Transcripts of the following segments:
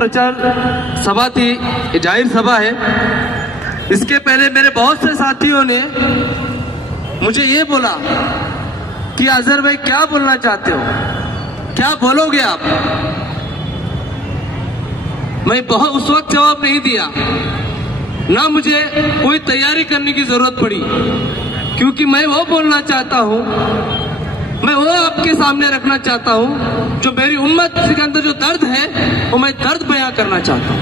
प्रचार सभा थी, ये जाहिर सभा है। इसके पहले मेरे बहुत से साथियों ने मुझे ये बोला कि अजहर भाई क्या बोलना चाहते हो, क्या बोलोगे आप। मैं बहुत उस वक्त जवाब नहीं दिया, ना मुझे कोई तैयारी करने की जरूरत पड़ी, क्योंकि मैं वो बोलना चाहता हूं, मैं वो आपके सामने रखना चाहता हूं जो मेरी उम्मत के अंदर जो दर्द है वो मैं दर्द बयां करना चाहता हूं।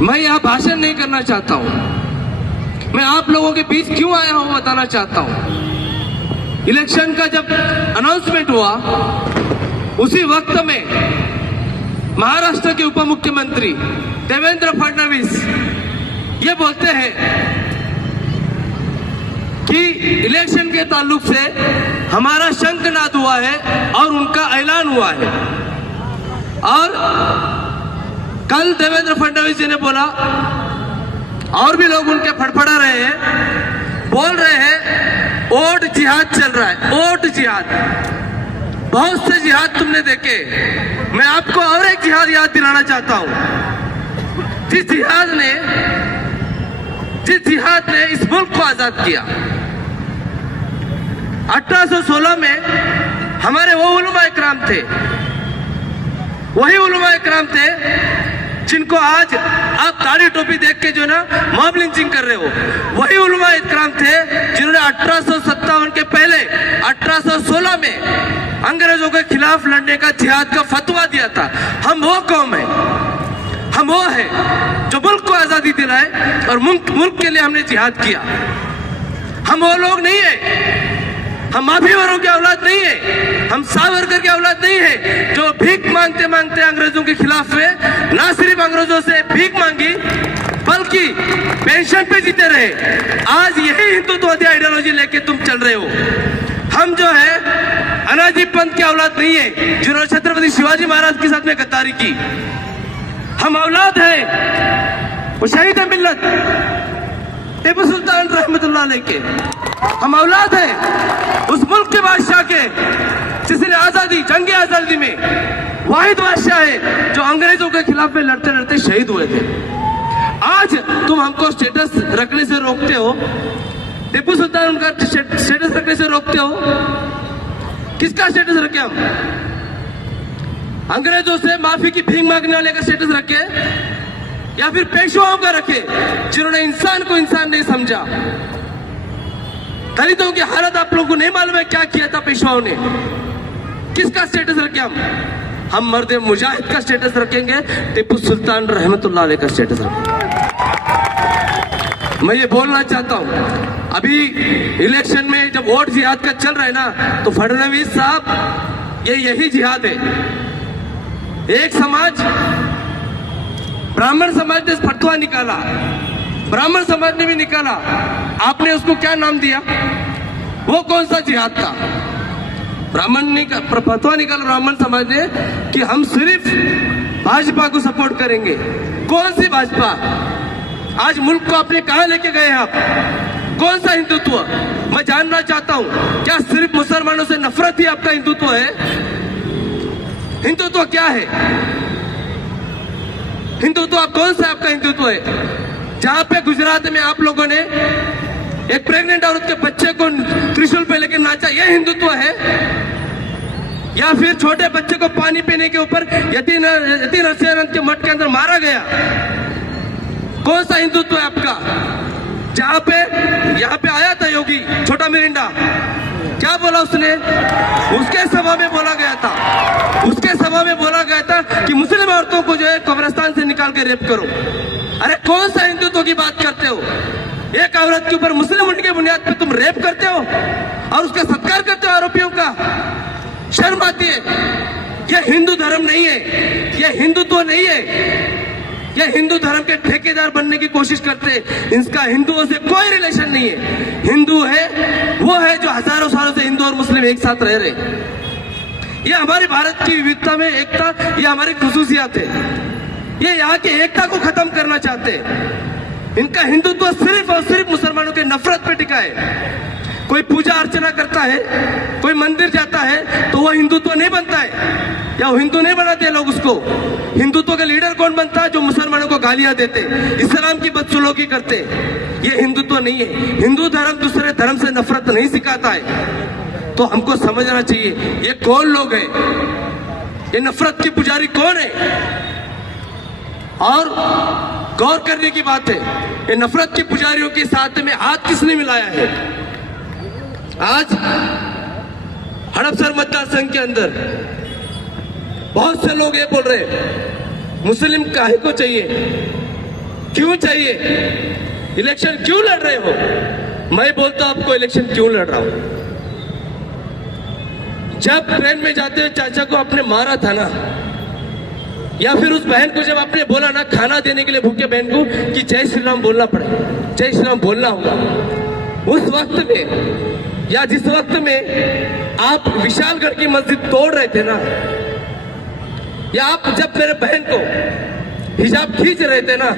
मैं यहाँ भाषण नहीं करना चाहता हूं, मैं आप लोगों के बीच क्यों आया हूं बताना चाहता हूं। इलेक्शन का जब अनाउंसमेंट हुआ उसी वक्त में महाराष्ट्र के उप मुख्यमंत्री देवेंद्र फडणवीस ये बोलते हैं कि इलेक्शन के ताल्लुक से हमारा शंखनाद हुआ है और उनका ऐलान हुआ है। और कल देवेंद्र फडणवीस जी ने बोला, और भी लोग उनके फड़फड़ा रहे हैं, बोल रहे हैं वोट जिहाद चल रहा है, वोट जिहाद। बहुत से जिहाद तुमने देखे, मैं आपको और एक जिहाद याद दिलाना चाहता हूं। जिस जिहाद ने इस मुल्क को आजाद किया 1816 में, हमारे वो उलमा इकराम थे, वही उलमा इकराम थे जिनको आज आप दाढ़ी टोपी देख के जो ना मॉब लिंचिंग कर रहे हो। वही उलमा इकराम थे जिन्होंने 1857 के पहले 1816 में अंग्रेजों के खिलाफ लड़ने का जिहाद का फतवा दिया था। हम वो कौम है, हम वो है जो मुल्क को आजादी दिलाए और मुल्क के लिए हमने जिहाद किया। हम वो लोग नहीं है, हम माफीवरों की औलाद नहीं है, हम सावरकर की औलाद नहीं है जो भीख मांगते मांगते अंग्रेजों के खिलाफ में ना सिर्फ अंग्रेजों से भीख मांगी बल्कि पेंशन पे जीते रहे। आज यही हिंदुत्ववादी आइडियोलॉजी लेके तुम चल रहे हो। हम जो है अनाजी पंथ की औलाद नहीं है जिन्होंने छत्रपति शिवाजी महाराज के साथ में गद्दारी की। हम औलाद है वो शहीद है मिल्लत टीपू सुल्तान रहमतुल्लाह अलैह के। हम औलाद है उस मुल्क के बादशाह के जिसने आजादी, जंग आजादी में वाहिद बादशाह है जो अंग्रेजों के खिलाफ में लड़ते लड़ते शहीद हुए थे। आज तुम हमको स्टेटस रखने से रोकते हो, टीपू सुल्तान उनका स्टेटस रखने से रोकते हो। किसका स्टेटस रखे हम? अंग्रेजों से माफी की भीख मांगने वाले का स्टेटस रखे या फिर पेशवाओं का रखे जिन्होंने इंसान को इंसान नहीं समझा। दलितों की हालत आप लोगों को नहीं मालूम है क्या किया था पेशवाओं ने। किसका स्टेटस रखे हम मर्द मुजाहिद का स्टेटस रखेंगे, टीपू सुल्तान रहमतुल्लाह अलैह का स्टेटस रखेंगे। मैं ये बोलना चाहता हूं, अभी इलेक्शन में जब वोट जिहाद का चल रहा है ना, तो फडणवीस साहब यही जिहाद है। एक समाज, ब्राह्मण समाज ने फतवा निकाला, ब्राह्मण समाज ने भी निकाला, आपने उसको क्या नाम दिया? वो कौन सा जिहाद था? ब्राह्मण ने फतवा निकाला ब्राह्मण समाज ने कि हम सिर्फ भाजपा को सपोर्ट करेंगे। कौन सी भाजपा? आज मुल्क को आपने कहां लेके गए आप? कौन सा हिंदुत्व? मैं जानना चाहता हूं, क्या सिर्फ मुसलमानों से नफरत ही आपका हिंदुत्व है? हिंदुत्व क्या है? हिंदुत्व आप कौन सा आपका हिंदुत्व है? जहां पे गुजरात में आप लोगों ने एक प्रेग्नेंट औरत के बच्चे को त्रिशूल पे लेकर नाचा, यह हिंदुत्व है? या फिर छोटे बच्चे को पानी पीने के ऊपर यति नरसिंहानंद के मठ के अंदर मारा गया? कौन सा हिंदुत्व है आपका? जहां पे यहाँ पे आया था योगी छोटा मिरिंडा, क्या बोला उसने? उसके सभा में बोला गया था, उसके सभा में बोला गया था कि मुस्लिम औरतों को जो है कब्रिस्तान से निकाल के रेप करो। अरे कौन सा हिंदुत्व की बात करते हो? एक औरत के ऊपर मुस्लिम उनके बुनियाद पर तुम रेप करते हो और उसका सत्कार करते हो आरोपियों का। शर्म आती है? यह हिंदू धर्म नहीं है, यह हिंदुत्व नहीं है। यह हिंदू धर्म के ठेकेदार बनने की कोशिश करते हैं। इसका हिंदुओं से कोई रिलेशन नहीं है। हिंदू है वो है जो हजारों सालों से हिंदू और मुस्लिम एक साथ रह रहे। यह हमारे भारत की विविधता में एकता, यह हमारी खुसूसियात है। ये यहाँ की एकता को खत्म करना चाहते हैं। इनका हिंदुत्व सिर्फ और सिर्फ मुसलमानों के नफरत पे टिका है। कोई पूजा अर्चना करता है, कोई मंदिर जाता है, तो वो हिंदुत्व नहीं बनता है, या वो हिंदू नहीं बनाते लोग उसको। हिंदुत्व का लीडर कौन बनता है? जो मुसलमानों को गालियां देते, इस्लाम की बदसलूकी करते। ये हिंदुत्व नहीं है। हिंदू धर्म दूसरे धर्म से नफरत नहीं सिखाता है। तो हमको समझना चाहिए ये कौन लोग हैं, ये नफरत के पुजारी कौन है। और गौर करने की बात है, ये नफरत के पुजारियों के साथ में हाथ किसने मिलाया है? आज हड़पसर मतदार संघ के अंदर बहुत से लोग ये बोल रहे हैं मुस्लिम काहे को चाहिए, क्यों चाहिए, इलेक्शन क्यों लड़ रहे हो। मैं बोलता हूं आपको इलेक्शन क्यों लड़ रहा हूं। जब ट्रेन में जाते हुए चाचा को आपने मारा था ना, या फिर उस बहन को जब आपने बोला ना खाना देने के लिए भूखे बहन को कि जय श्री राम बोलना पड़े, जय श्री राम बोलना होगा, उस वक्त में या जिस वक्त में आप विशालगढ़ की मस्जिद तोड़ रहे थे ना, या आप जब मेरे बहन को हिजाब खींच रहे थे ना,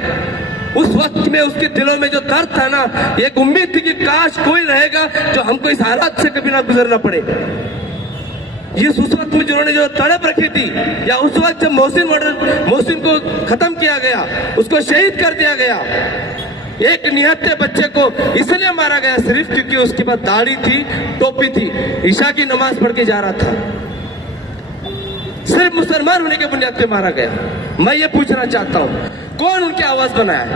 उस वक्त में उसके दिलों में जो दर्द था ना, एक उम्मीद थी कि काश कोई रहेगा जो हमको इस हालात से कभी ना गुजरना पड़े। ये उस वक्त में जिन्होंने जो तड़प रखी थी, या उस वक्त जब मोहसिन को खत्म किया गया, उसको शहीद कर दिया गया, एक निहत्थे बच्चे को इसलिए मारा गया सिर्फ क्योंकि उसके पास दाढ़ी थी, टोपी थी, ईशा की नमाज पढ़ के जा रहा था, सिर्फ मुसलमान होने के बुनियाद पे मारा गया। मैं ये पूछना चाहता हूँ कौन उनकी आवाज बनाया?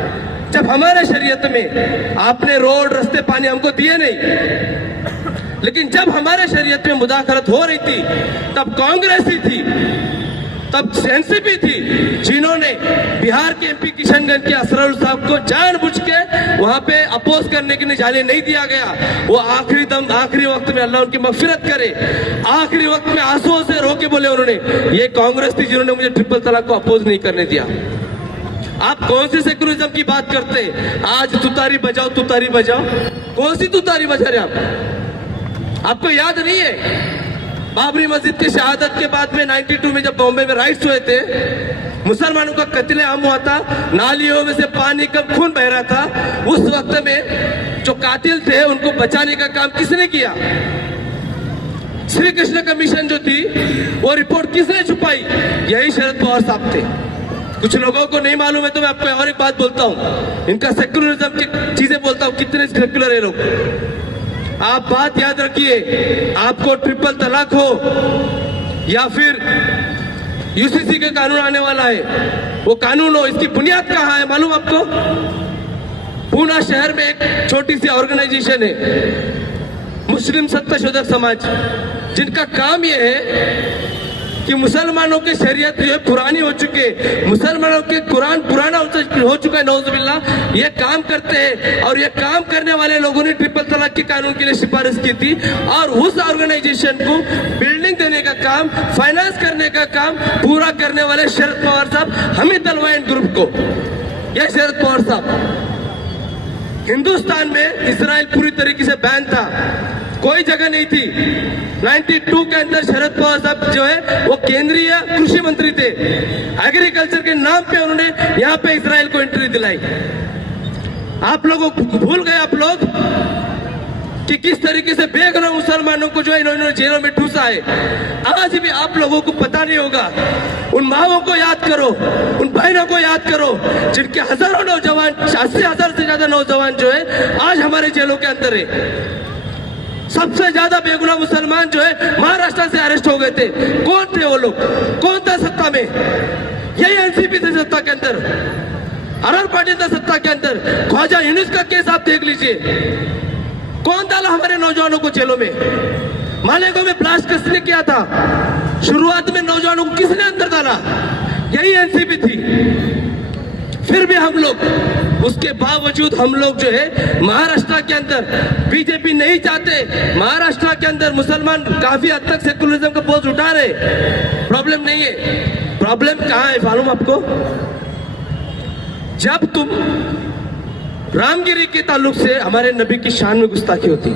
जब हमारे शरीयत में आपने रोड रास्ते पानी हमको दिए नहीं, लेकिन जब हमारे शरीयत में मुदाखलत हो रही थी तब कांग्रेस ही थी, तब एनसीपी थी, जिन्होंने बिहार के एमपी किशनगंज के असररुल साहब को जानबूझ के वहां पे अपोज करने के लिए जाने नहीं दिया गया। वो आखिरी दम, आखिरी वक्त में अल्लाह उनकी मगफिरत करे, आखिरी वक्त में आंसुओं से रो के बोले उन्होंने, ये कांग्रेस थी जिन्होंने मुझे ट्रिपल तलाक को अपोज नहीं करने दिया। आप कौन सी सेकुलरिज्म की बात करते? आज तुतारी बजाओ, तुतारी बजाओ, कौन सी तुतारी बजा रहे आप? आपको याद नहीं है बाबरी मस्जिद की शहादत के बाद में 92 में जब बॉम्बे में राइट्स हुए थे, मुसलमानों का कत्ले आम हुआ था, नालियों में से पानी का खून बह रहा था, उस वक्त में जो कातिल थे उनको बचाने का काम किसने किया? श्री कृष्ण कमीशन जो थी वो रिपोर्ट किसने छुपाई? यही शरद पवार साहब थे। कुछ लोगों को नहीं मालूम है तो मैं आपको और एक बात बोलता हूँ, इनका सेक्युलरिज्म की चीजें बोलता हूँ, कितने सेक्युलर है लोग। आप बात याद रखिए, आपको ट्रिपल तलाक हो या फिर यूसीसी का कानून आने वाला है, वो कानून हो, इसकी बुनियाद कहाँ है मालूम आपको? पूना शहर में एक छोटी सी ऑर्गेनाइजेशन है मुस्लिम सत्ताशोधक समाज, जिनका काम ये है कि मुसलमानों की शरीयत जो है पुरानी हो चुके, मुसलमानों के कुरान पुराना हो चुका है, नौजुबिल्लाह, ये काम करते हैं। और ये काम करने वाले लोगों ने ट्रिपल तलाक के कानून के लिए सिफारिश की थी, और उस ऑर्गेनाइजेशन को बिल्डिंग देने का काम, फाइनेंस करने का काम पूरा करने वाले शरद पवार साहब, हमीद अलवाइन ग्रुप को, यह शरद पवार साहब। हिंदुस्तान में इजराइल पूरी तरीके से बैन था, कोई जगह नहीं थी। 92 के अंदर शरद पवार साहब जो है वो केंद्रीय कृषि मंत्री थे, एग्रीकल्चर के नाम पे उन्होंने यहाँ पे इजराइल को एंट्री दिलाई। आप लोगों को भूल गए आप लोग कि किस तरीके से बेगुनाह मुसलमानों को जो है इन्होंने जेलों में ठूसा है। आज भी आप लोगों को पता नहीं होगा। उन माओं को याद करो, उन बहनों को याद करो, जिनके हजारों नौजवान, 80,000 से ज्यादा नौजवान जो है आज हमारे जेलों के अंदर है। सबसे ज्यादा बेगुनाह मुसलमान जो है महाराष्ट्र से अरेस्ट हो गए थे। कौन थे वो लोग? कौन था सत्ता में? यही एनसीपी थे सत्ता के अंदर, अरहर पाटिल था सत्ता के अंदर। ख्वाजा यूनुस का केस आप देख लीजिए, कौन डाला हमारे नौजवानों को जेलों में? मालेगांव में ब्लास्ट किसने किया था? शुरुआत में नौजवानों को किसने अंदर डाला? यही एनसीपी थी। फिर भी हम लोग, उसके बावजूद हम लोग जो है महाराष्ट्र के अंदर, बीजेपी नहीं चाहते महाराष्ट्र के अंदर मुसलमान काफी हद तक सेकुलरिज्म का बोझ उठा रहे, प्रॉब्लम नहीं है। प्रॉब्लम कहाँ है मालूम आपको? जब तुम रामगिरी के ताल्लुक से हमारे नबी की शान में गुस्ताखी होती,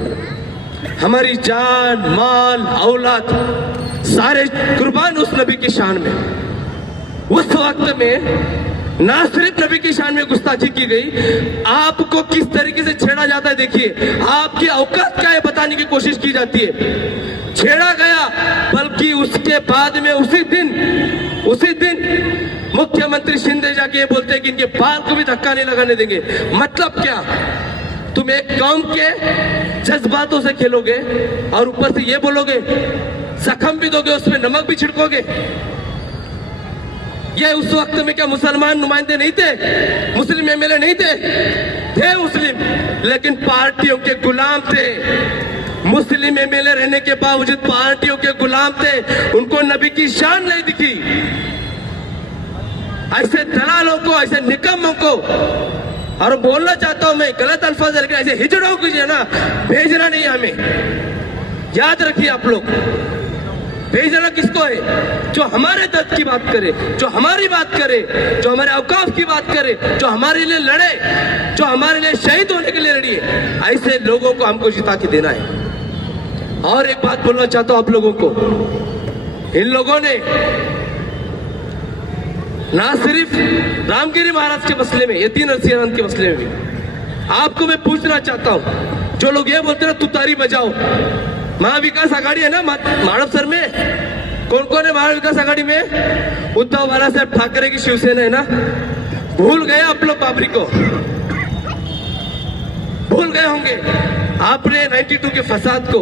हमारी जान, माल, औलाद सारे कुर्बान उस नबी की शान में, उस वक्त में ना सिर्फ नबी की शान में गुस्ताखी की गई, आपको किस तरीके से छेड़ा जाता है देखिए। आपकी औकात क्या है बताने की कोशिश की जाती है। छेड़ा गया, बल्कि उसके बाद में उसी दिन मुख्यमंत्री शिंदे जाके ये बोलते हैं कि इनके बाल को भी धक्का नहीं लगाने देंगे। मतलब क्या? तुम एक कौम के जज्बातों से खेलोगे और ऊपर से ये बोलोगे, जख्म भी दोगे, उसमें नमक भी छिड़कोगे। ये उस वक्त में क्या मुसलमान नुमाइंदे नहीं थे? मुस्लिम एमएलए नहीं थे मुस्लिम, लेकिन पार्टियों के गुलाम थे। मुस्लिम एमएलए रहने के बावजूद पार्टियों के गुलाम थे। उनको नबी की शान नहीं दिखी। ऐसे दलालों को, ऐसे निकम्मों को, और बोलना चाहता हूं मैं गलत अल्फाज, लेकिन ऐसे हिजड़ों को जो ना भेजना नहीं हमें। याद रखिए आप लोग, भेजना किसको है? जो हमारे दर्द की बात करे, जो हमारी बात करे, जो हमारे औकाफ की बात करे, जो हमारे लिए लड़े, जो हमारे लिए शहीद होने के लिए लड़ी है, ऐसे लोगों को हमको जिता के देना है। और एक बात बोलना चाहता हूं आप लोगों को, इन लोगों ने ना सिर्फ रामगिरी महाराज के मसले में, यतीन नरसिंहानंद के मसले में भी आपको मैं पूछना चाहता हूं, जो लोग ये बोलते हैं तुतारी बजाओ, महाविकास आघाड़ी है ना मानवसर में, कौन कौन है महाविकास आघाड़ी में? उद्धव बालासाहेब ठाकरे की शिवसेना है ना। भूल गए आप लोग बाबरी को, भूल गए होंगे आपने 92 के फसाद को,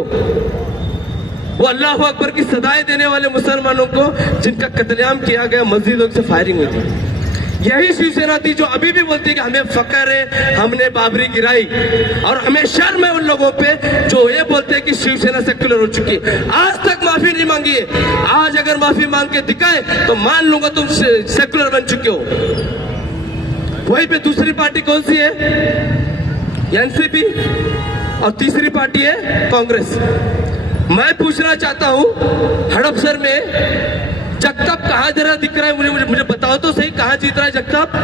वो अल्लाह अकबर की सदाएं देने वाले मुसलमानों को जिनका कत्लेआम किया गया, मस्जिदों से फायरिंग हुई थी। यही शिवसेना थी जो अभी भी बोलती है कि हमें फकर है, हमने बाबरी गिराई, और हमें शर्म है उन लोगों पे जो ये बोलते हैं कि शिवसेना सेक्युलर हो चुकी है। आज तक माफी नहीं मांगी है। आज अगर माफी मांग के दिखाए तो मान लूंगा तुम सेक्युलर बन चुके हो। वहीं पे दूसरी पार्टी कौन सी है? एनसीपी, और तीसरी पार्टी है कांग्रेस। मैं पूछना चाहता हूं, हड़पसर में जगताप कहां जरा दिख रहा है? मुझे बताओ तो सही, कहां जीत रहा है जगताप?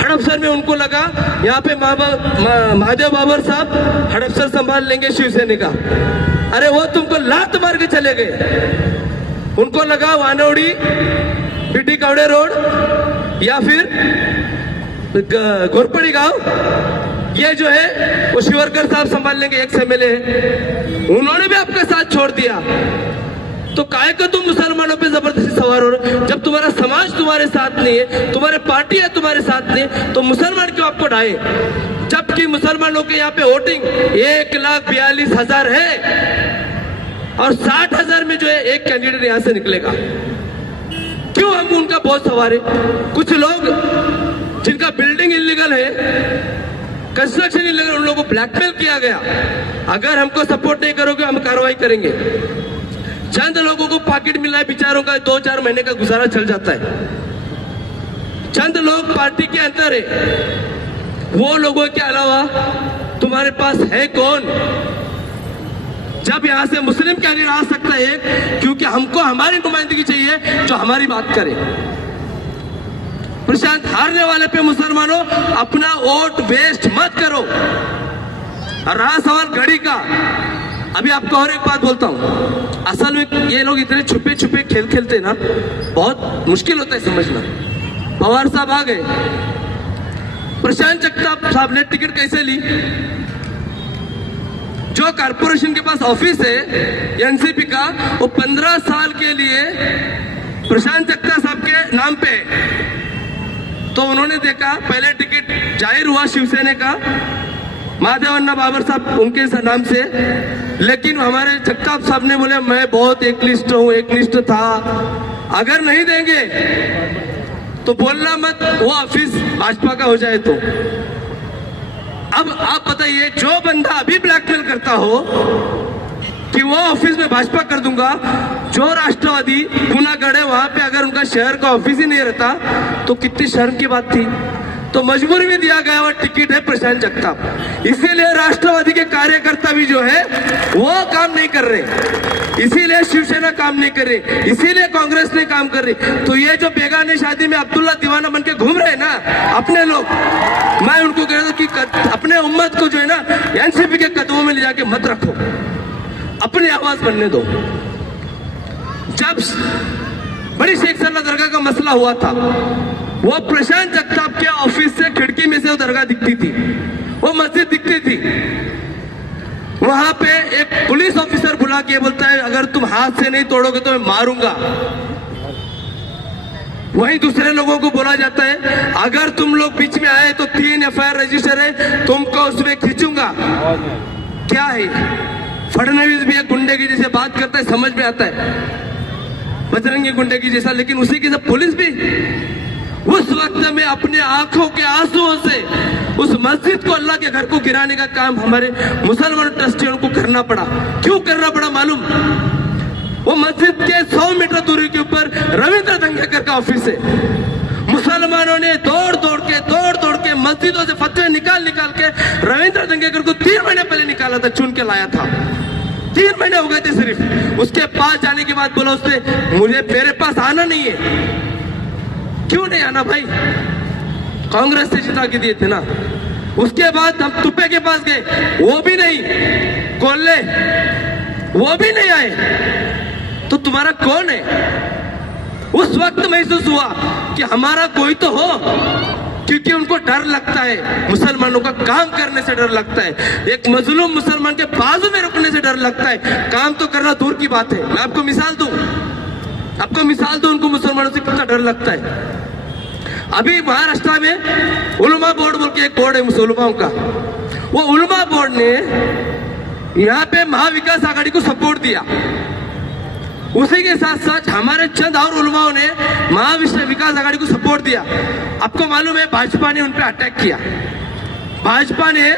हड़पसर में उनको लगा यहाँ पे महादेव बाबर साहब हड़पसर संभाल लेंगे शिवसेना का। अरे वो तुमको लात मार के चले गए। उनको लगा वानौड़ी, बीटी कवड़े रोड या फिर घोरपड़ी गांव, ये जो है वो शिवरकर साहब संभाल लेंगे, एक्स एमएलए है। उन्होंने भी आपका साथ छोड़ दिया। तो काहे को तुम मुसलमानों पे जबरदस्ती सवार हो रहे हो? जब तुम्हारा समाज तुम्हारे साथ नहीं है, तुम्हारे पार्टी है तुम्हारे साथ नहीं, तो मुसलमान क्यों आपको ढाए? जबकि मुसलमानों के यहाँ पे वोटिंग 1,42,000 है और 60,000 में जो है एक कैंडिडेट यहाँ से निकलेगा। क्यों हम उनका बहुत सवार है? कुछ लोग जिनका बिल्डिंग इलीगल है, कंस्ट्रक्शन इलीगल, उन लोगों को ब्लैकमेल किया गया। अगर हमको सपोर्ट नहीं करोगे हम कार्रवाई करेंगे। चंद लोगों को पॉकेट मिला है, बेचारों का 2-4 महीने का गुजारा चल जाता है। चंद लोग पार्टी के अंदर है, वो लोगों के अलावा तुम्हारे पास है कौन? जब यहां से मुस्लिम कैंडिडेट आ सकता है, क्योंकि हमको हमारी नुमाइंदगी चाहिए जो हमारी बात करे। प्रशांत, हारने वाले पे मुसलमानों अपना वोट वेस्ट मत करो। और रहा सवाल घड़ी का, अभी आपको और एक बात बोलता हूं। असल में ये लोग इतने छुपे छुपे खेल खेलते ना, बहुत मुश्किल होता है समझना। पवार साहब आ गए, प्रशांत जगताप साहब ने टिकट कैसे ली? जो कारपोरेशन के पास ऑफिस है एनसीपी का, वो 15 साल के लिए प्रशांत जगताप साहब के नाम पे है। तो उन्होंने देखा, पहले टिकट जाहिर हुआ शिवसेना का, महादेव अन्ना बाबर साहब उनके नाम से, लेकिन हमारे जगताप साहब ने बोले मैं बहुत एकनिष्ठ हूं, एकनिष्ठ था, अगर नहीं देंगे तो बोलना मत, वो ऑफिस भाजपा का हो जाए। तो अब आप बताइए, जो बंदा अभी ब्लैकमेल करता हो कि वो ऑफिस में भाजपा कर दूंगा, जो राष्ट्रवादी गुनागढ़ है वहां पे अगर उनका शहर का ऑफिस ही नहीं रहता तो कितनी शर्म की बात थी। तो मजबूरी में दिया गया हुआ टिकट है प्रशांत जगताप। इसीलिए राष्ट्रवादी के कार्यकर्ता भी जो है वो काम नहीं कर रहे, इसीलिए शिवसेना काम नहीं कर रही, इसीलिए कांग्रेस नहीं काम कर रही। तो ये जो बेगाने शादी में अब्दुल्ला दीवाना बन के घूम रहे हैं ना अपने लोग, मैं उनको कह रहा हूं कि अपने उम्मत को जो है ना एनसीपी के कदमों में ले जाके मत रखो, अपनी आवाज बनने दो। जब बड़ी शेख सरला दरगाह का मसला हुआ था, वो प्रशांत जगताप के ऑफिस से खिड़की में से वो दरगाह दिखती थी, वो मस्जिद दिखती थी। वहां पे एक पुलिस ऑफिसर बुला के बोलता है अगर तुम हाथ से नहीं तोड़ोगे तो मैं मारूंगा। वहीं दूसरे लोगों को बोला जाता है अगर तुम लोग बीच में आए तो 3 FIR रजिस्टर है, तुमको उसमें खींचूंगा। क्या है, फडणवीस भी एक गुंडे की जैसे बात करता है, समझ में आता है, बजरंगी गुंडे की जैसा, लेकिन उसी की सब पुलिस भी उस वक्त में अपने आंखों के आंसुओं से उस मस्जिद को, अल्लाह के घर को गिराने का काम हमारे मुसलमान ट्रस्टियों को करना पड़ा। क्यों करना पड़ा मालूम? वो मस्जिद के 100 मीटर दूरी के ऊपर रविंद्र दंगेकर का ऑफिस है। मुसलमानों ने दौड़ दौड़ के मस्जिदों से फतवे निकाल के रविंद्र दंगेकर को 3 महीने पहले निकाला था, चुन के लाया था। 3 महीने हो गए थे सिर्फ। उसके पास जाने के बाद बोला उसने मुझे मेरे पास आना नहीं है। क्यों नहीं आना भाई? कांग्रेस से जिता के दिए थे ना। उसके बाद हम तुप्पे के पास गए, वो भी नहीं, कोल्ले वो भी नहीं आए। तो तुम्हारा कौन है? उस वक्त महसूस हुआ कि हमारा कोई तो हो, क्योंकि उनको डर लगता है, मुसलमानों का काम करने से डर लगता है, एक मजलूम मुसलमान के बाजू में रुकने से डर लगता है, काम तो करना दूर की बात है। मैं आपको मिसाल दूं, उनको मुसलमानों से कितना डर लगता है। अभी महाराष्ट्र में उलमा बोर्ड बोल के एक बोर्ड है मुसलमानों का, वो उलमा बोर्ड ने यहाँ पे महाविकास आघाड़ी को सपोर्ट दिया। उसी के साथ साथ हमारे चंद और उलमाओं ने महाविकास आघाड़ी को सपोर्ट दिया। आपको मालूम है भाजपा ने उन पे अटैक किया। भाजपा ने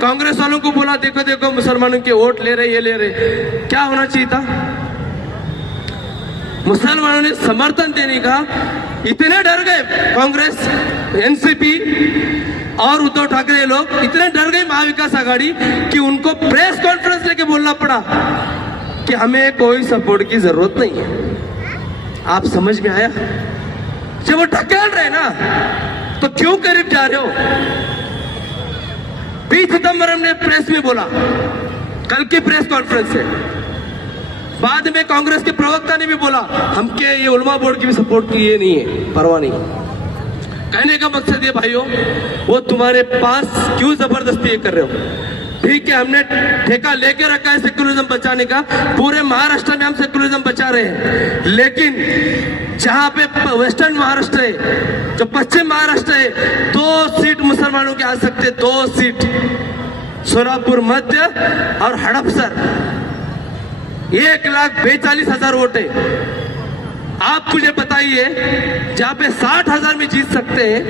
कांग्रेस वालों को बोला देखो देखो मुसलमानों के वोट ले रहे, ये ले रहे। क्या होना चाहिए था? मुसलमानों ने समर्थन देने का इतने डर गए, कांग्रेस, एनसीपी और उद्धव ठाकरे लोग इतने डर गए महाविकास आघाड़ी कि उनको प्रेस कॉन्फ्रेंस लेके बोलना पड़ा कि हमें कोई सपोर्ट की जरूरत नहीं है। आप समझ में आया? जब वो ढकेल रहे ना तो क्यों करीब जा रहे हो? पी चिदम्बरम ने प्रेस में बोला, कल की प्रेस कॉन्फ्रेंस है, बाद में कांग्रेस के प्रवक्ता ने भी बोला हमके ये उलमा बोर्ड की भी सपोर्ट की ये नहीं है, परवाह नहीं। कहने का मकसद ये भाइयों, वो तुम्हारे पास क्यों जबरदस्ती ये कर रहे हो? ठीक है, हमने ठेका लेके रखा है सेक्युलरिज्म बचाने का, पूरे महाराष्ट्र में हम सेक्युलरिज्म बचा रहे हैं, लेकिन जहां पे वेस्टर्न महाराष्ट्र है, जो पश्चिम महाराष्ट्र है, 2 सीट मुसलमानों के आ सकते, 2 सीट, सोलापुर मध्य और हड़पसर, 1,42,000 वोट है। आप मुझे बताइए, जहां पे 60,000 में जीत सकते हैं,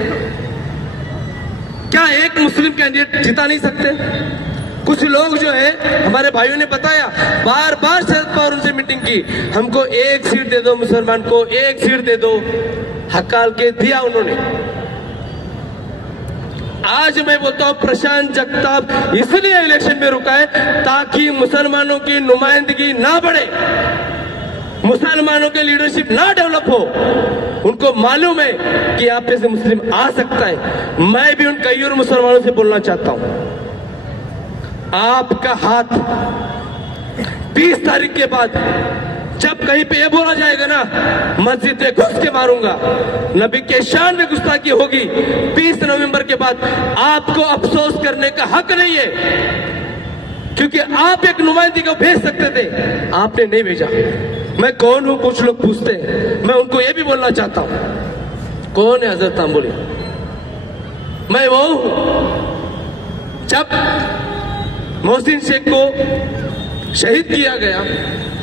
क्या एक मुस्लिम कैंडिडेट जिता नहीं सकते? कुछ लोग जो है हमारे भाइयों ने बताया, बार बार शरद पवार उनसे मीटिंग की, हमको 1 सीट दे दो, मुसलमान को 1 सीट दे दो, हकाल के दिया उन्होंने। आज मैं बोलता हूं प्रशांत जगताप इसलिए इलेक्शन में रुका है ताकि मुसलमानों की नुमाइंदगी ना बढ़े, मुसलमानों के लीडरशिप ना डेवलप हो। उनको मालूम है कि आप जैसे मुस्लिम आ सकता है। मैं भी उन कई और मुसलमानों से बोलना चाहता हूं, आपका हाथ 20 तारीख के बाद जब कहीं पे ये बोला जाएगा ना मस्जिद में घुस के मारूंगा, नबी के शान में गुस्ताखी होगी, 20 नवंबर के बाद आपको अफसोस करने का हक नहीं है, क्योंकि आप एक नुमाइंदगी को भेज सकते थे, आपने नहीं भेजा। मैं कौन हूं? कुछ लोग पूछते हैं, मैं उनको ये भी बोलना चाहता हूं, कौन है हजरत तांबुली? मैं वो हूं, जब मोहसिन शेख को शहीद किया गया,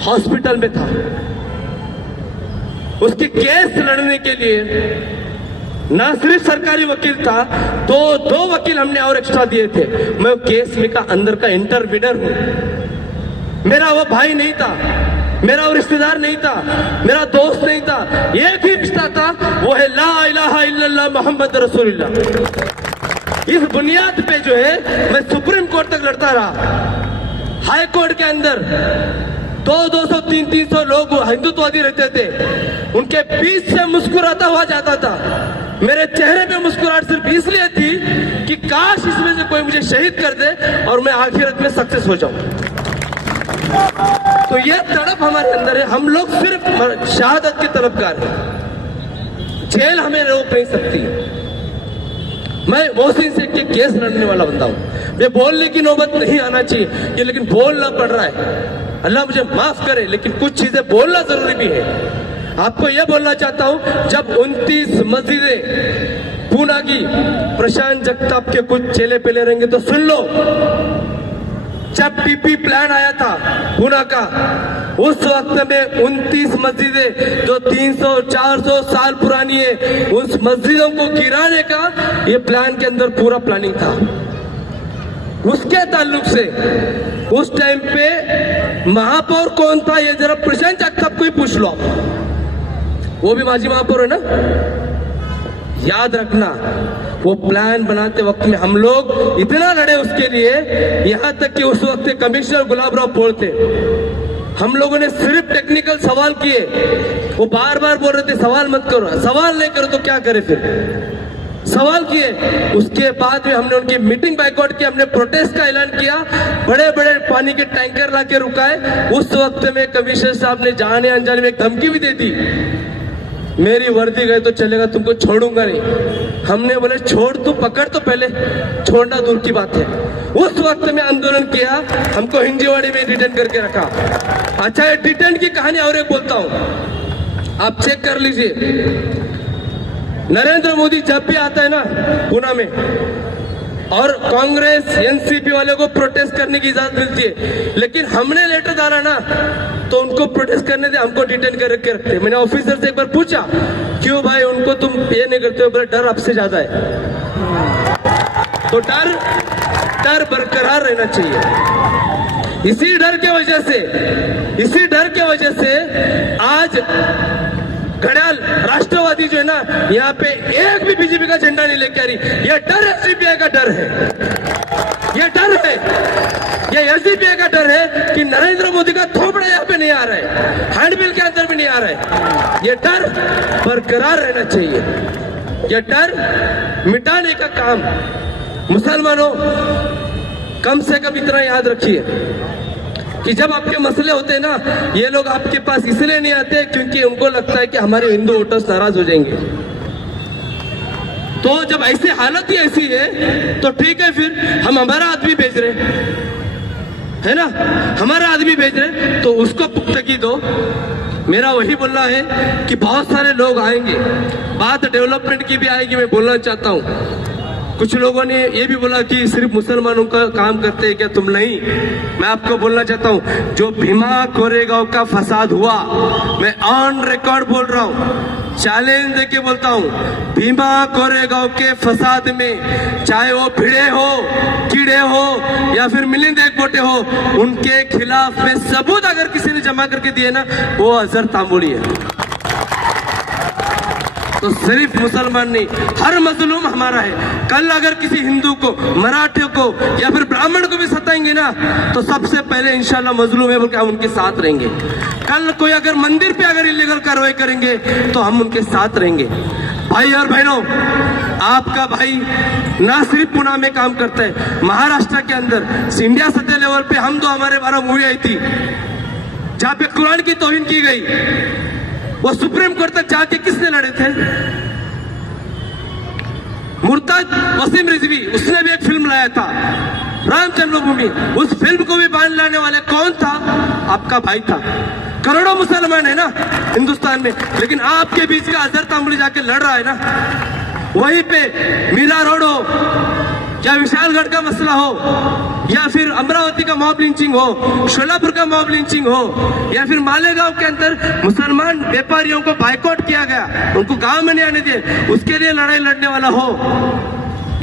हॉस्पिटल में था, उसके केस लड़ने के लिए ना सिर्फ सरकारी वकील था, दो वकील हमने और एक्स्ट्रा दिए थे। मैं केस में का अंदर का इंटरवीनर हूं। मेरा वो भाई नहीं था, मेरा वो रिश्तेदार नहीं था, मेरा दोस्त नहीं था, एक ही रिश्ता था, वो है ला इलाहा इल्लल्लाह मोहम्मद रसूलुल्लाह। इस बुनियाद पे जो है मैं सुप्रीम कोर्ट तक लड़ता रहा। हाई कोर्ट के अंदर 200, 300 लोग हिंदुत्ववादी रहते थे, उनके बीच से मुस्कुराता हुआ जाता था। मेरे चेहरे पे मुस्कुराहट सिर्फ इसलिए थी कि काश इसमें से कोई मुझे शहीद कर दे और मैं आखिरत में सक्सेस हो जाऊं। तो ये तड़प हमारे अंदर है। हम लोग सिर्फ शहादत के तलबगार हैं, जेल हमें रोक नहीं सकती। मैं मोहसिन शेख के केस लड़ने वाला बंदा हूं। मैं बोलने की नौबत नहीं आना चाहिए कि, लेकिन बोलना पड़ रहा है। अल्लाह मुझे माफ करे, लेकिन कुछ चीजें बोलना जरूरी भी है। आपको यह बोलना चाहता हूं, जब 29 मस्जिदें पूना की प्रशांत जगताप के कुछ चेले पेले रहेंगे तो सुन लो। जब पीपी प्लान आया था पूना का, उस वक्त में 29 मस्जिदें जो 300-400 साल पुरानी है, उस मस्जिदों को गिराने का ये प्लान के अंदर पूरा प्लानिंग था। उसके ताल्लुक से उस टाइम पे महापौर कौन था, ये जरा प्रशांत जगताप को ही पूछ लो। वो भी माजी महापौर है ना। याद रखना, वो प्लान बनाते वक्त में हम लोग इतना लड़े उसके लिए, यहां तक कि उस वक्त कमिश्नर गुलाब राव पोल थे। हम लोगों ने सिर्फ टेक्निकल सवाल किए। वो बार बार बोल रहे थे सवाल मत करो, सवाल नहीं करो तो क्या करे, फिर सवाल किए। उसके बाद में हमने उनकी मीटिंग बाइकआउट की, हमने प्रोटेस्ट का ऐलान किया, बड़े बड़े पानी के टैंकर लाके रुकाए। उस वक्त में कमिश्नर साहब ने जाने अनजाने में एक धमकी भी दे दी, मेरी वर्दी गए तो चलेगा, तुमको छोड़ूंगा नहीं। हमने बोले छोड़, तू पकड़ तो पहले, छोड़ना दूर की बात है। उस वक्त में आंदोलन किया, हमको हिंजीवाड़ी में डिटेन करके रखा। अच्छा, ये डिटेन की कहानी और एक बोलता हूं, आप चेक कर लीजिए। नरेंद्र मोदी जब भी आता है ना पूना में, और कांग्रेस एनसीपी वाले को प्रोटेस्ट करने की इजाजत मिलती है, लेकिन हमने लेटर डाला ना तो उनको प्रोटेस्ट करने दे, हमको डिटेन करके रखते। मैंने ऑफिसर से एक बार पूछा, क्यों भाई उनको तुम ये नहीं करते हो? बोले डर आपसे ज्यादा है। तो डर बरकरार रहना चाहिए। इसी डर के वजह से आज घड़ियाल राष्ट्रवादी जो है ना, यहाँ पे एक भी बीजेपी का झंडा नहीं लेके आ रही। यह डर एसडीपीआई का डर है, यह डर है, यह एसडीपीआई का डर है कि नरेंद्र मोदी का थोपड़ा यहाँ पे नहीं आ रहा है, हैंडबिल के अंदर भी नहीं आ रहा है। यह डर बरकरार रहना चाहिए। यह डर मिटाने का काम, मुसलमानों कम से कम इतना याद रखिए कि जब आपके मसले होते हैं ना, ये लोग आपके पास इसलिए नहीं आते क्योंकि उनको लगता है कि हमारे हिंदू वोटर्स नाराज हो जाएंगे। तो जब ऐसी हालत ही ऐसी है तो ठीक है, फिर हम हमारा आदमी भेज रहे है ना, हमारा आदमी भेज रहे तो उसको पुख्तगी दो। मेरा वही बोलना है कि बहुत सारे लोग आएंगे, बात डेवलपमेंट की भी आएगी। मैं बोलना चाहता हूँ, कुछ लोगों ने ये भी बोला कि सिर्फ मुसलमानों का काम करते हैं क्या तुम? नहीं, मैं आपको बोलना चाहता हूँ, जो भीमा कोरेगांव का फसाद हुआ, मैं ऑन रिकॉर्ड बोल रहा हूँ, चैलेंज देके बोलता हूँ, भीमा कोरेगांव के फसाद में चाहे वो भिड़े हो, कीड़े हो या फिर मिलिंद एक बोटे हो, उनके खिलाफ में सबूत अगर किसी ने जमा करके दिए ना, वो अजहर तांबुली है। तो सिर्फ मुसलमान नहीं, हर मजलूम हमारा है। कल अगर किसी हिंदू को, मराठे को या फिर ब्राह्मण को भी सताएंगे ना, तो सबसे पहले इंशाल्लाह मजलूम है बोल के हम उनके साथ रहेंगे। कल कोई अगर मंदिर पे अगर इलीगल कार्रवाई करेंगे तो हम उनके साथ रहेंगे। भाई और बहनों, आपका भाई ना सिर्फ पुणे में काम करता है, महाराष्ट्र के अंदर इंडिया सतह लेवल पे हम 2012 मूवी आई थी जहां पे कुरान की तौहीन की गई, वो सुप्रीम कोर्ट तक जाके किसने लड़े थे? मुर्ताज वसीम रिजवी, उसने भी एक फिल्म लाया था राम जन्मभूमि। उस फिल्म को भी बैन लाने वाले कौन था? आपका भाई था। करोड़ों मुसलमान है ना हिंदुस्तान में, लेकिन आपके बीच का अजहर तांबुली जाके लड़ रहा है ना। वहीं पे मीरा रोड हो या विशालगढ़ का मसला हो या फिर अमरावती का मॉब लिंचिंग हो, शोलापुर का मॉब लिंचिंग हो, या फिर मालेगांव के अंदर मुसलमान व्यापारियों को बाइकआउट किया गया, उनको गांव में नहीं आने दिए, उसके लिए लड़ाई लड़ने वाला हो,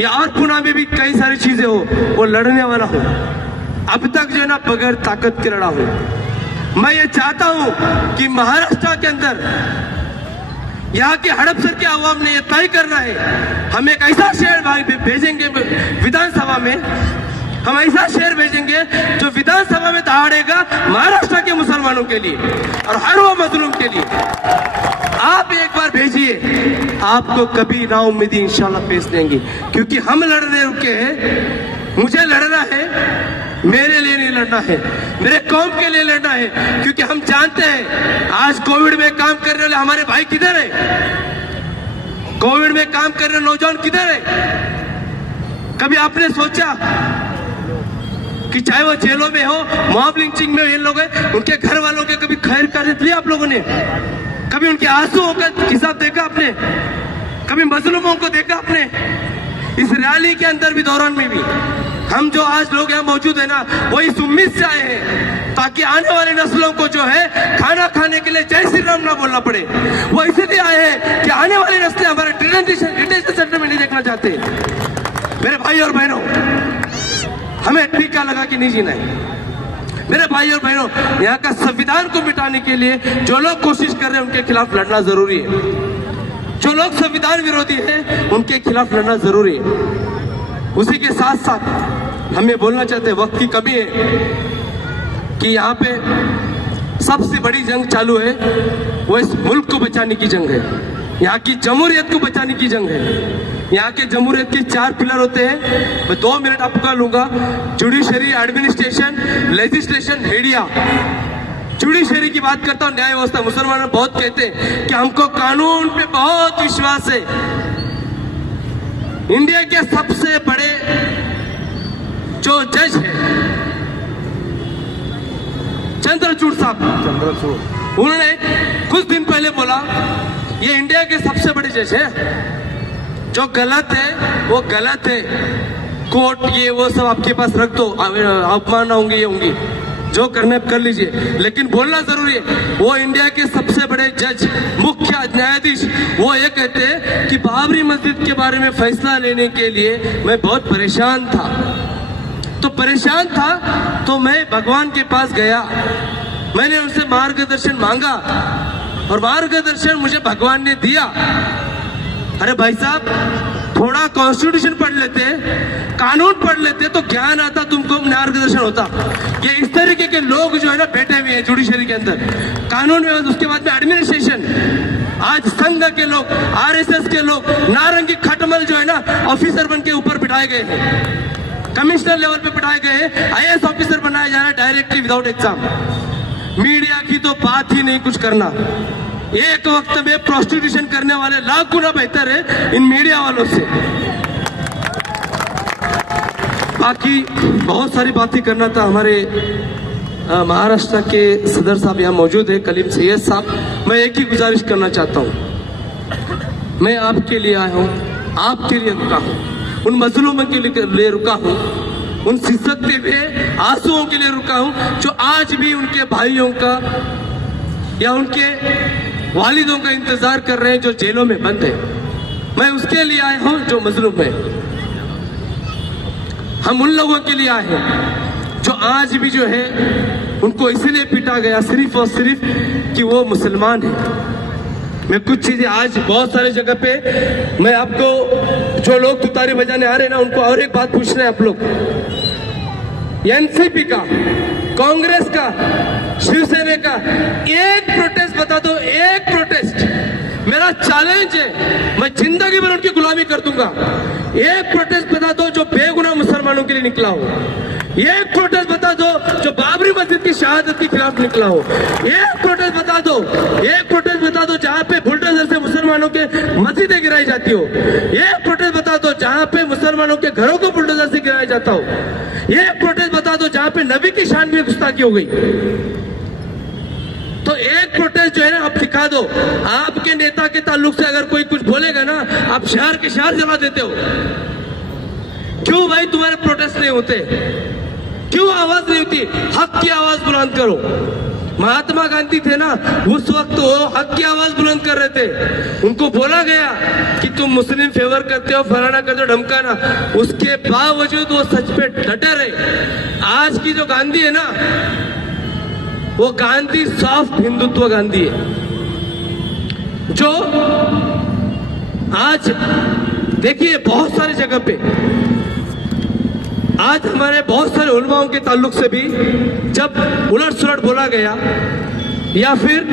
या और पुणे में भी कई सारी चीजें हो, वो लड़ने वाला हो। अब तक जो है ना बगैर ताकत के लड़ा हूं। मैं ये चाहता हूं कि महाराष्ट्र के अंदर यहाँ के हड़पसर के आवाम ने ये तय करना है, हम एक ऐसा शहर भेजेंगे विधानसभा में, हम ऐसा शहर भेजेंगे जो विधानसभा में दहाड़ेगा महाराष्ट्र के मुसलमानों के लिए और हर वो मजलूम के लिए। आप एक बार भेजिए, आपको कभी नाउम्मीदी इंशाल्लाह पेश देंगे, क्योंकि हम लड़ने रुके हैं। मुझे लड़ना है, मेरे लिए नहीं लड़ना है। मेरे कौम के लिए लड़ना है, क्योंकि हम जानते हैं आज कोविड में काम करने वाले हमारे भाई किधर है, कोविड में काम कर रहे नौजवान किधर है। कभी आपने सोचा कि चाहे वो जेलों में हो, मॉब लिंचिंग में ये लोग हैं, उनके घर वालों के कभी खैर कर दी आप लोगों ने? कभी उनके आंसुओं का हिसाब देखा आपने? कभी मजलूमों को देखा आपने? इस रैली के अंदर भी, दौरान में भी हम जो आज लोग यहाँ मौजूद है ना, वो इस उम्मीद से आए हैं ताकि आने वाली नस्लों को जो है खाना खाने के लिए जय श्री राम ना बोलना पड़े। वो इसलिए आए हैं कि आने वाली नस्लें हमारे डिटेंशन सेंटर में नहीं देखना चाहते। मेरे भाई और बहनों, हमें टीका लगा के नहीं जीना है। मेरे भाई और बहनों, यहाँ का संविधान को मिटाने के लिए जो लोग कोशिश कर रहे हैं उनके खिलाफ लड़ना जरूरी है। जो लोग संविधान विरोधी हैं उनके खिलाफ लड़ना जरूरी है। उसी के साथ साथ हम ये बोलना चाहते हैं, वक्त की कमी है कि यहाँ पे सबसे बड़ी जंग चालू है, वो इस मुल्क को बचाने की जंग है, यहाँ की जमहूरियत को बचाने की जंग है। यहाँ के जमहूरियत के 4 पिलर होते हैं, मैं 2 मिनट आपका लूंगा। Judiciary, administration, legislation, media. Judiciary की बात करता हूँ, न्याय व्यवस्था। मुसलमान बहुत कहते हैं कि हमको कानून पे बहुत विश्वास है। इंडिया के सबसे बड़े जो जज है चंद्रचूड़ साहब, उन्होंने कुछ दिन पहले बोला ये इंडिया के सबसे बड़े जज है, जो गलत है वो गलत है। कोर्ट ये वो सब आपके पास रख दो, अपमान होंगे ये होंगी, जो करना है कर लीजिए, लेकिन बोलना जरूरी है। वो इंडिया के सबसे बड़े जज, मुख्य न्यायाधीश, वो ये कहते हैं कि बाबरी मस्जिद के बारे में फैसला लेने के लिए मैं बहुत परेशान था। तो परेशान था तो मैं भगवान के पास गया, मैंने उनसे मार्गदर्शन मांगा और मार्गदर्शन मुझे भगवान ने दिया। अरे भाई साहब, थोड़ा कॉन्स्टिट्यूशन पढ़ लेते, कानून पढ़ लेते तो ज्ञान आता, तुमको मार्गदर्शन होता। ये इस तरीके के लोग जो है ना बैठे हुए हैं जुडिशरी के अंदर, कानून में, उसके बाद में एडमिनिस्ट्रेशन। आज संघ के लोग, आरएसएस के लोग, नारंगी खटमल जो है ना ऑफिसर बन के ऊपर बिठाए गए हैं, कमिश्नर लेवल पे बिठाए गए हैं, आईएएस ऑफिसर बनाया जा रहा है डायरेक्टली विदाउट एग्जाम। मीडिया की तो बात ही नहीं कुछ करना। एक वक्त में प्रोस्टिट्यूशन करने वाले लाख गुना बेहतर है इन मीडिया वालों से। बाकी बहुत सारी बातें करना था। हमारे महाराष्ट्र के सदर साहब यहाँ मौजूद है, कलीम सैयद साहब। मैं एक ही गुजारिश करना चाहता हूँ, मैं आपके लिए आया हूँ, आपके लिए रुका हूँ, उन मजलूमों के लिए रुका हूँ, उन सिसकते हुए आंसुओं के लिए रुका हूँ जो आज भी उनके भाइयों का या उनके वालिदों का इंतजार कर रहे हैं जो जेलों में बंद है। मैं उसके लिए आया हूं जो मजलूम है। हम उन लोगों के लिए आए हैं जो आज भी जो है उनको इसलिए पीटा गया सिर्फ और सिर्फ कि वो मुसलमान है। मैं कुछ चीजें आज बहुत सारे जगह पे मैं आपको, जो लोग तुतारी बजाने आ रहे हैं ना, उनको और एक बात पूछ रहे हैं आप लोग। एनसीपी का, कांग्रेस का, शिवसेना का एक प्रोटेस्ट बता दो, एक प्रोटेस्ट। मेरा चैलेंज है, मैं जिंदगी भर उनकी गुलामी कर दूंगा। एक प्रोटेस्ट बता दो जो बेगुनाह मुसलमानों के लिए निकला हो। एक प्रोटेस्ट बता दो जो बाबरी मस्जिद की शहादत के खिलाफ निकला हो। एक प्रोटेस्ट बता दो, एक प्रोटेस्ट बता दो जहां पे बुलडोजर से मुसलमानों के मस्जिदें गिराई जाती हो। एक प्रोटेस्ट बता दो जहां पे मुसलमानों के घरों को बुलडोजर से गिराया जाता हो। एक प्रोटेस्ट बता दो जहां पे नबी की शान में गुस्ताखी हो गई। तो एक प्रोटेस्ट जो है ना आप दिखा दो। आपके नेता के ताल्लुक से अगर कोई कुछ बोलेगा ना, आप शहर के शहर जला देते हो। क्यों भाई तुम्हारे प्रोटेस्ट नहीं होते? क्यों आवाज नहीं होती? हक की आवाज बुलंद करो। महात्मा गांधी थे ना, उस वक्त वो हक की आवाज बुलंद कर रहे थे। उनको बोला गया कि तुम मुस्लिम फेवर करते हो, फलाना करते हो, ढमकाना। उसके बावजूद वो सच पे डटे रहे। आज की जो गांधी है ना, वो गांधी सॉफ्ट हिंदुत्व गांधी है, जो आज देखिए बहुत सारी जगह पे आज हमारे बहुत सारे उलमाओं के ताल्लुक से भी जब उलट सुलट बोला गया या फिर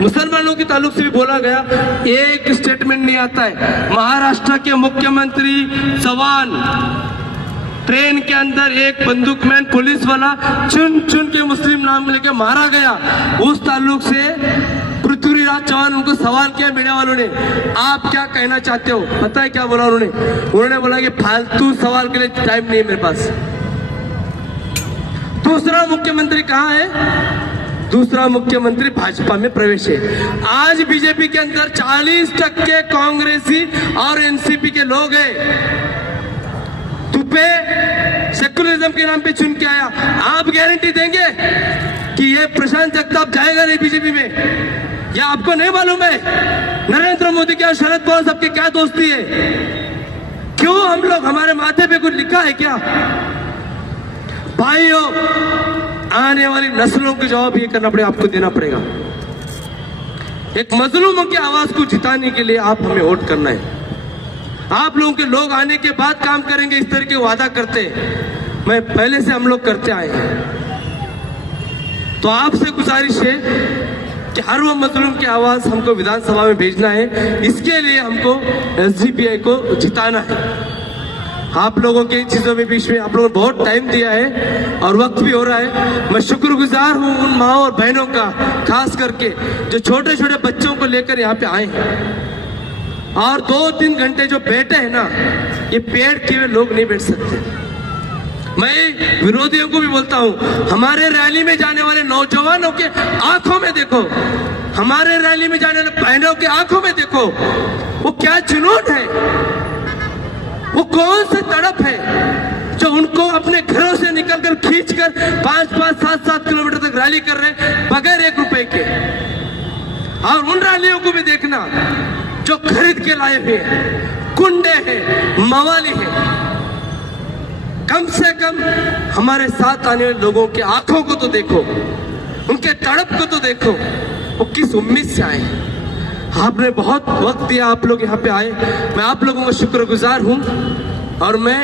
मुसलमानों के ताल्लुक से भी बोला गया, एक स्टेटमेंट नहीं आता है। महाराष्ट्र के मुख्यमंत्री चव्हाण ट्रेन के अंदर एक बंदूकमैन पुलिस वाला चुन चुन के मुस्लिम नाम लेके मारा गया। उस ताल्लुक से पृथ्वीराज चौहान उनको सवाल किया मीडिया वालों ने, आप क्या कहना चाहते हो? पता है क्या बोला उन्होंने बोला कि फालतू सवाल के लिए टाइम नहीं है मेरे पास। दूसरा मुख्यमंत्री कहाँ है? दूसरा मुख्यमंत्री भाजपा में प्रवेश है। आज बीजेपी के अंदर 40% कांग्रेसी और एनसीपी के लोग हैं। तुपे सेकुलरिज्म के नाम पे चुन के आया। आप गारंटी देंगे कि ये प्रशांत जगताप जाएगा नहीं बीजेपी में? या आपको नहीं मालूम है नरेंद्र मोदी क्या शरद पवार सबके क्या दोस्ती है? क्यों हम लोग, हमारे माथे पे कुछ लिखा है क्या? भाइयों, आने वाली नस्लों के जवाब ये करना पड़ेगा, आपको देना पड़ेगा। एक मजलूमों की आवाज को जिताने के लिए आप हमें वोट करना है। आप लोगों के लोग आने के बाद काम करेंगे, इस तरह के वादा करते हैं, मैं पहले से हम लोग करते आए हैं। तो आपसे गुजारिश है कि हर वो मजलूम की आवाज हमको विधानसभा में भेजना है। इसके लिए हमको एसडीपीआई को जिताना है। आप लोगों के चीजों में बीच में आप लोगों ने बहुत टाइम दिया है और वक्त भी हो रहा है। मैं शुक्रगुजार हूं उन माओ और बहनों का, खास करके जो छोटे छोटे बच्चों को लेकर यहाँ पे आए हैं और 2-3 घंटे जो बैठे हैं ना, ये पेड़ के वे लोग नहीं बैठ सकते। मैं विरोधियों को भी बोलता हूं, हमारे रैली में जाने वाले नौजवानों के आंखों में देखो, हमारे रैली में जाने वाले बहनों के आंखों में देखो, वो क्या जुनून है, वो कौन सी तड़प है जो उनको अपने घरों से निकलकर खींचकर 5-5, 7-7 किलोमीटर तक रैली कर रहे हैं बगैर 1 रुपए के। और उन रैलियों को भी देखना जो खरीद के लाए हुए हैं, कुंडे हैं, मवाली हैं। कम से कम हमारे साथ आने वाले लोगों के आंखों को तो देखो, उनके तड़प को तो देखो, वो किस उम्मीद से आए। आपने बहुत वक्त दिया, आप लोग यहाँ पे आए, मैं आप लोगों का शुक्रगुजार हूँ और मैं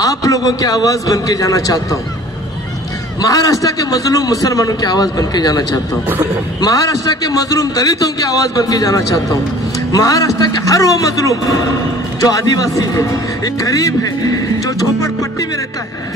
आप लोगों की आवाज बन के जाना चाहता हूँ। महाराष्ट्र के मजलूम मुसलमानों की आवाज बन के जाना चाहता हूँ। महाराष्ट्र के मजलूम दलितों की आवाज बन के जाना चाहता हूँ। महाराष्ट्र के हर वो मजलूम जो आदिवासी है, एक गरीब है, जो झोपड़पट्टी में रहता है,